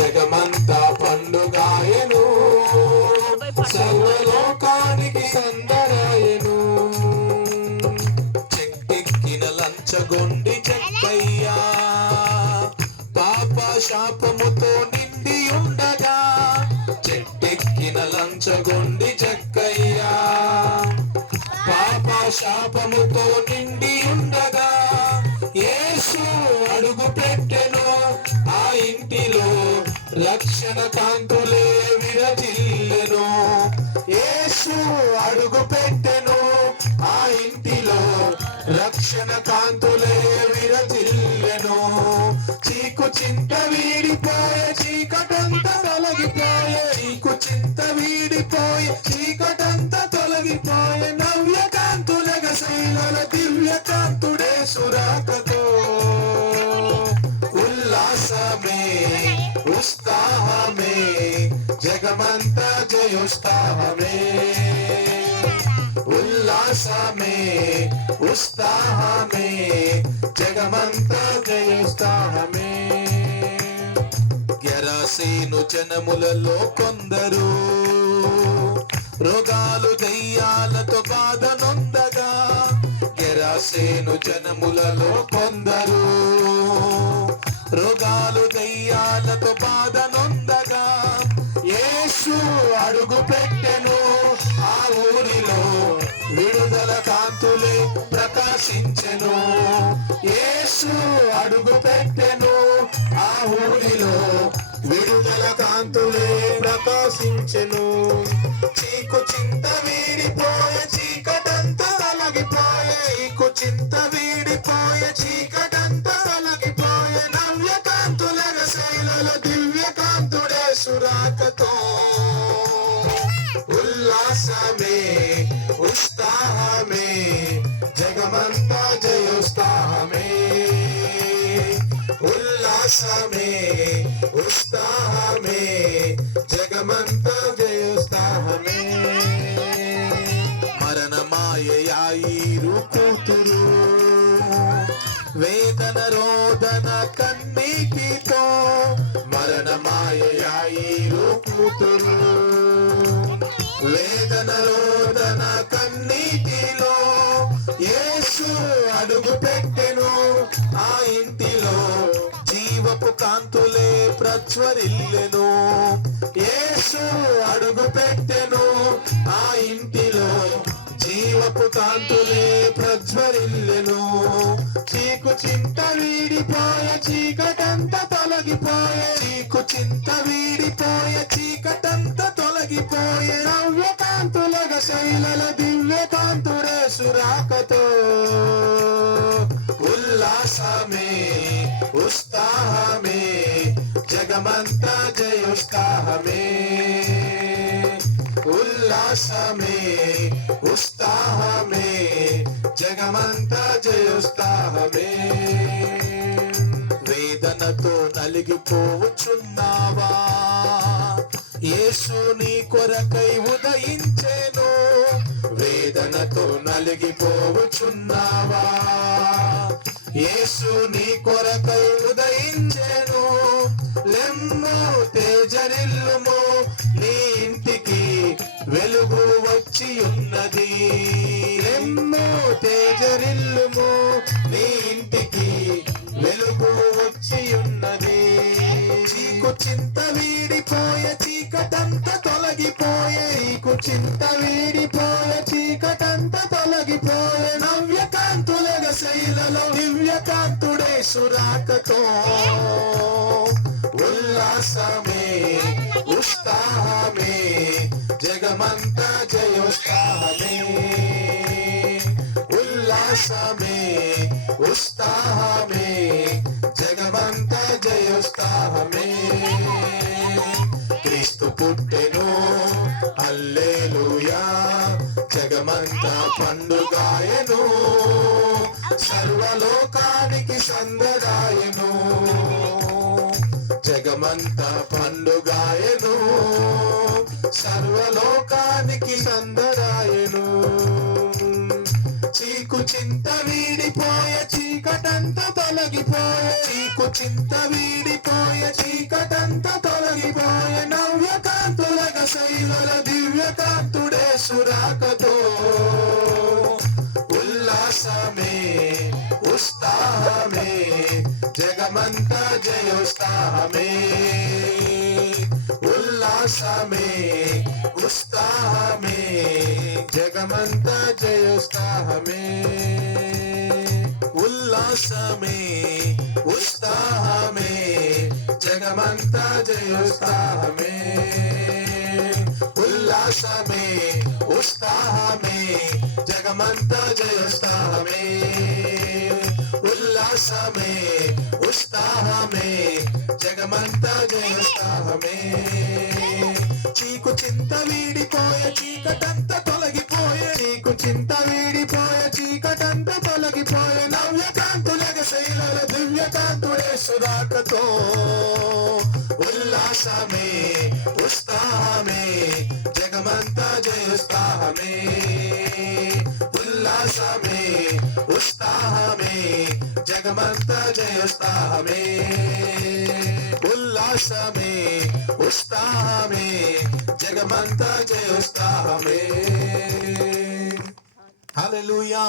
జగమంతా పండుగాయను, సర్వలోకానికి సందరాయను. చెట్టెక్కిన లంచగొండి చెక్కయ్యా, పాప శాపముతో నిండి ఉండగా. చెట్టెక్కిన లంచగొండి చెక్కయ్యా, పాప శాపముతో నిండి ఉండగా. యేసు అడుగు పెట్టెను ఆ ఇంటిలో, రక్షణ కాంతులే విరజిల్లెను. యేసు అడుగు పెట్టెను ఆ ఇంటిలో, రక్షణ కాంతులే విరజిల్లెను. చీకు చింత వీడిపోయే, చీకటంతా తొలగిపోయే. చీకు చింత వీడిపోయే, చీకటంతా తొలగిపోయే. నవ్య కాంతులగ శైలల దివ్య కాంతుడే సురాకతో. ఉల్లాసమే ఉత్సాహమే, జగమంతా జయోత్సాహమే. ఉల్లాసమే ఉత్సాహమే, జగమంతా జయోత్సాహమే. గెరాసేను జనములలో కొందరు రోగాలు దయ్యాలతో బాధ నొందగా. గెరాసేను జనములలో కొందరు రోగాలు దయ్యాలతో బాధ నొందగా. యేసు అడుగు పెట్టెను ఆ ఊరిలో, విడుదల కాంతులే ప్రకాశించెను. యేసు అడుగు పెట్టెను ఆ ఊరిలో, విడుదల కాంతులే ప్రకాశించెను. చీకు చింత వీడిపోయే, చీకటంతా తొలగిపోయే. చీకు చింత వీడిపోయే, చీకటంతా తొలగిపోయే. నవ్య కాంతుల శైలల దివ్య కాంతుడే సురాకతో. ఉల్లాసమే ఉత్సాహమే, జగమంతా జయోత్సాహమే. ఉల్లాసమే ఉత్సాహమే, జగమంతా జయోత్సాహమే. మరణమాయ యాయీరు కూతురు, వేదన రోదన కన్నీటితో. మరణమాయ యాయీరు కూతురు, వేదన రోదన కన్నీటిలో. యేసు అడుగు పెట్టెను ఆ ఇంటిలో, జీవపు కాంతులే ప్రజ్వరిల్లెను. యేసు అడుగు పెట్టెను ఆ ఇంటిలో, జీవపు కాంతులే ప్రజ్వరిల్లెను. చీకు చింత వీడిపోయే, చీకటంతా తొలగిపోయే. చీకు చింత వీడిపోయే, చీకటంతా తొలగిపోయే. నవ్య కాంతులగ శైలల దివ్య కాంతుడే సురాకతో. ఉల్లాసమే ఉత్సాహమే, జగమంతా జయోత్సాహమే. ఉల్లాసమే ఉత్సాహమే, జగమంతా జయోత్సాహమే. వేదనతో నలిగిపోవచ్చున్నావా, యేసు నీ కొరకై ఉదయించెను. వేదనతో నలిగిపోవచ్చున్నావా, యేసు నీ కొరకై ఉదయించెను. లెమ్ము తేజరిల్లుము, నీ ఇంటికి వెలుగు వచ్చి ఉన్నది. లెమ్ము తేజరిల్లుము, నీ ఇంటికి వెలుగు వచ్చి ఉన్నది. చీకు చింత వీడిపోయే, చీకటంతా తొలగిపోయే. చీకు చింత వీడిపోయే, చీకటంతా తొలగిపోయే. నవ్య కాంతులగ శైలలో దివ్య కాంతుడే సురాకతో. ఉల్లాసమే ఉత్సాహమే, జగమంతా జయోత్సాహమే. ఉల్లాసమే ఉత్సాహమే, జగమంతా జయోత్సాహమే. క్రీస్తు పుట్టెను హల్లెలూయా, జగమంతా పండుగాయను. సర్వలోకానికి సందడాయను, జగమంతా పండుగాయను. సర్వలోకానికి సందడాయను. చీకు చింత వీడిపోయే, చీకటంతా తొలగిపోయే. చీకు చింత వీడిపోయే, చీకటంతా శైలుల దివ్య కాంతుడే సురాకతో ఉల్లాసమే ఉత్సాహమే జగమంతా జయోత్సాహమే ఉల్లాసమే ఉత్సాహమే జగమంతా జయోత్సాహమే ఉల్లాసమే ఉత్సాహమే జగమంతా జయోత్సాహమే ఉల్లాసమే ఉత్సాహమే జగమంతా జయోత్సాహమే ఉల్లాసమే ఉత్సాహమే జగమంతా జయోత్సాహమే చీకు చింత వీడిపోయే చీకటంతా తొలగిపోయే నీకు చింత వీడిపోయే చీకటంతా తొలగిపోయే నవ్య కాంతులగ శైలుల దివ్య కాంతుడే సురాకతో ఉల్లాసమే ఉత్సాహమే జగమంతా జయోత్సాహమే ఉల్లాసమే ఉత్సాహమే జగమంతా జయోత్సాహమే ఉల్లాసమే ఉత్సాహమే జగమంతా జయోత్సాహమే హల్లెలూయా.